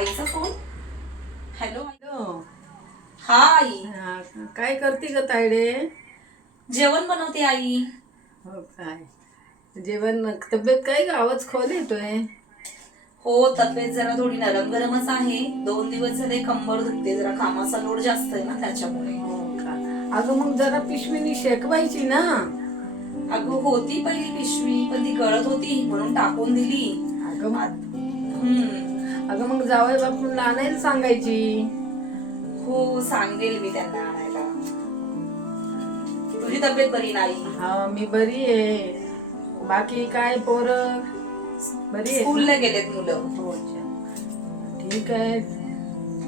आईचा phone. Hello. Hello. हा आई. काय करते ग तायडे? जेवण बनवते आई. हो काय जेवण? तब्येत काय ग? आवाज खोल येतोय. हो, तब्येत जरा थोडी नरम गरमच आहे. 2 दिवस झाले कंबर दुखते, जरा कामाचा लोड जास्त आहे ना त्याच्यामुळे. हो का? अगं मग जरा पिशवीनी शेकवायची ना. अगं होती पहिली पिशवी, पण ती गळत होती म्हणून टाकून दिली. अगं हम्म. अगं मग जावई बापूंना आणायला सांगायची. हो, सांगेल मी त्यांना आणायला. तुझी तब्येत बरी नाही? हा, मी बरी आहे. बाकी काय पोरं बरी आहे? स्कूलला गेलेत मुलं. हो, अच्छा. ठीक आहे.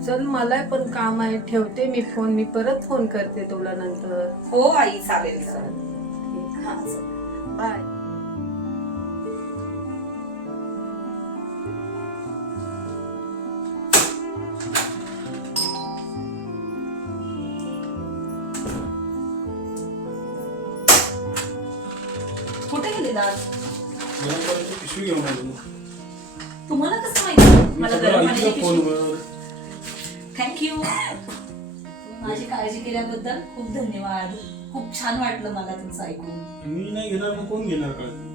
चल, मला पण काम आहे, ठेवते मी फोन. मी परत फोन करते तुला नंतर. हो आई, चालेल चालेल. ठीक हा, आहे, चल. बाय. कुठे गेले दाद? पिशवी घेऊन आलो. तुम्हाला कसं माहिती मला सगळं गरम ऐकलं पाण्याची पिशवी? फोनवर. थँक्यू. माझी काळजी केल्याबद्दल खूप धन्यवाद. खूप छान वाटलं मला तुमचं ऐकून. मी नाही घेणार, मग कोण घेणार काळजी?